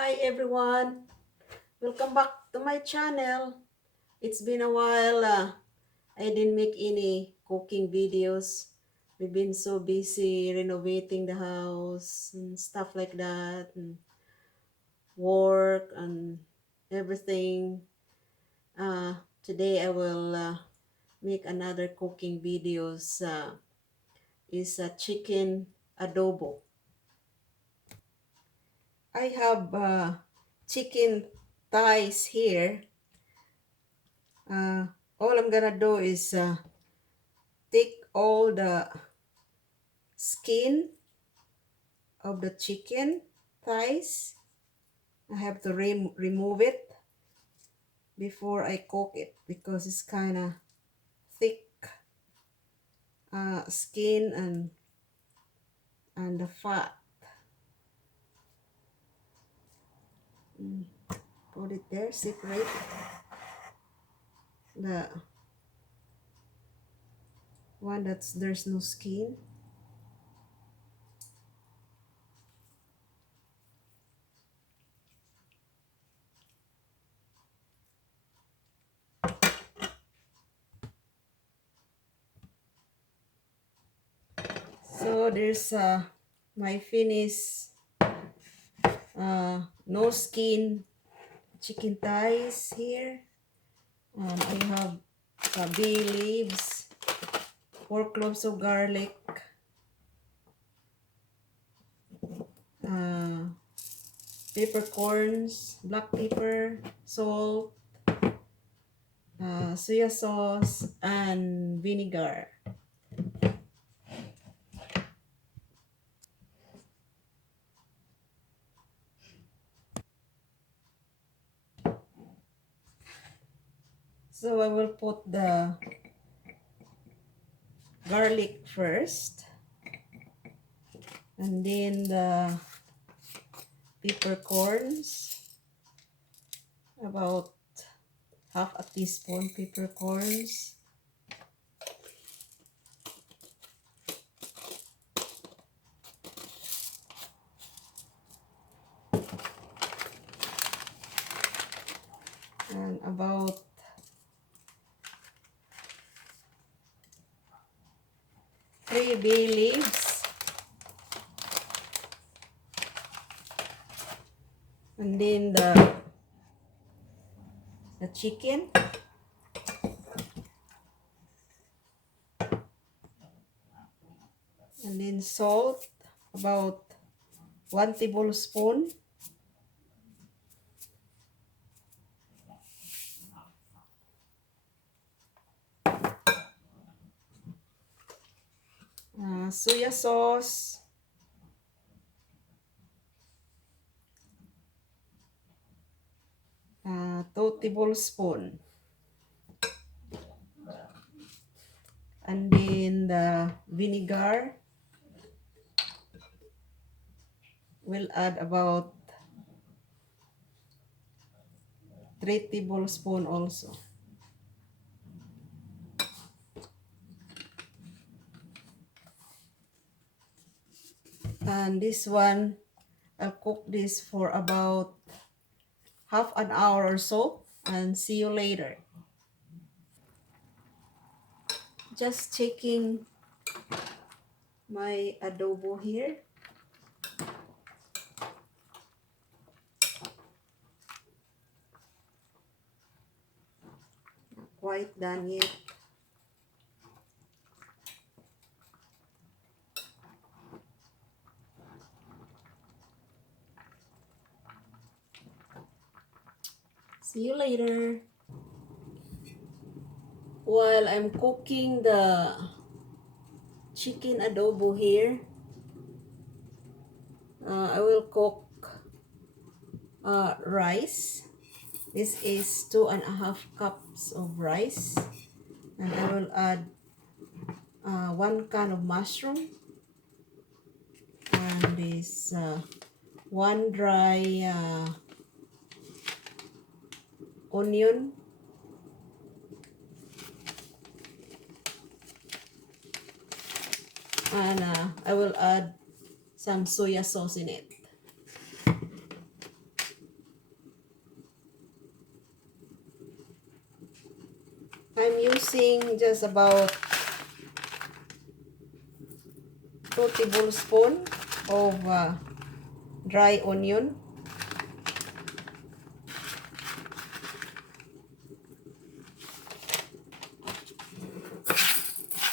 Hi everyone, welcome back to my channel. It's been a while. I didn't make any cooking videos. We've been so busy renovating the house and stuff like that, and work and everything. Today I will make another cooking videos. Is a chicken adobo. I have chicken thighs here. Uh, all I'm gonna do is take all the skin of the chicken thighs. I have to remove it before I cook it because it's kind of thick skin and the fat. Put it there, separate the one that's there's no skin. So there's my finished no skin chicken thighs here. I have bay leaves, 4 cloves of garlic, uh, peppercorns, black pepper, salt, soya sauce, and vinegar. So I will put the garlic first, and then the peppercorns, about half a teaspoon peppercorns. And about 3 bay leaves, and then the chicken, and then salt, about 1 tablespoon, soya sauce, 2 tablespoon, and then the vinegar will add about 3 tablespoon also. And this one, I'll cook this for about half an hour or so, and see you later. Just checking my adobo here. Not quite done yet. See you later. While I'm cooking the chicken adobo here, I will cook rice. This is 2.5 cups of rice, and I will add 1 can of mushroom, and this one dry onion, and I will add some soya sauce in it. I'm using just about 2 tablespoons of dry onion.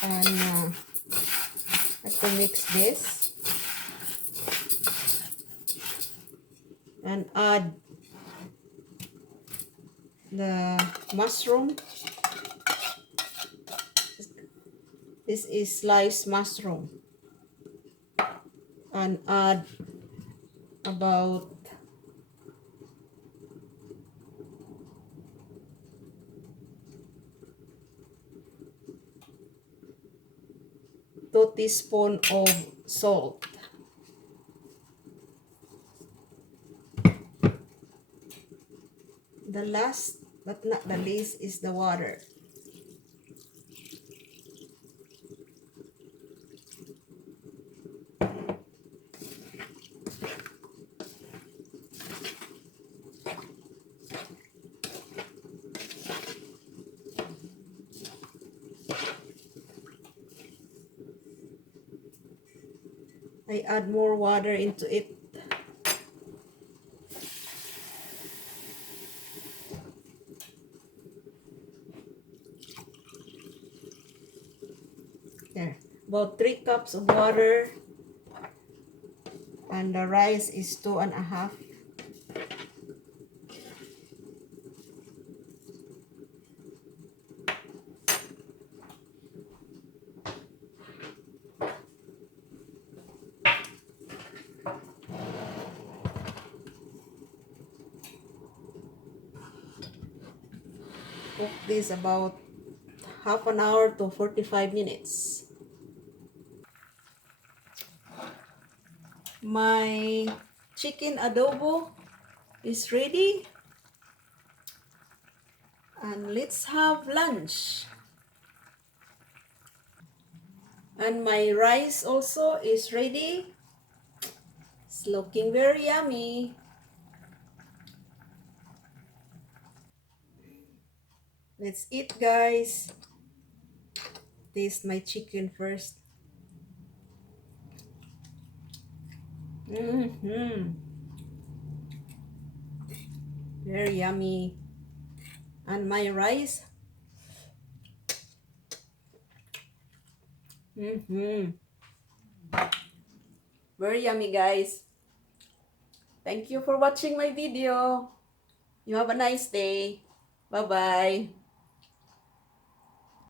And I have to mix this and add the mushroom. This is sliced mushroom. And add about 2 teaspoons of salt. The last but not the least is the water. I add more water into it. There, about 3 cups of water, and the rice is 2.5. Cook this about half an hour to 45 minutes. My chicken adobo is ready, and let's have lunch. And my rice also is ready. It's looking very yummy. Let's eat, guys. Taste my chicken first. Very yummy. And my rice. Very yummy, guys. Thank you for watching my video. You have a nice day. Bye-bye.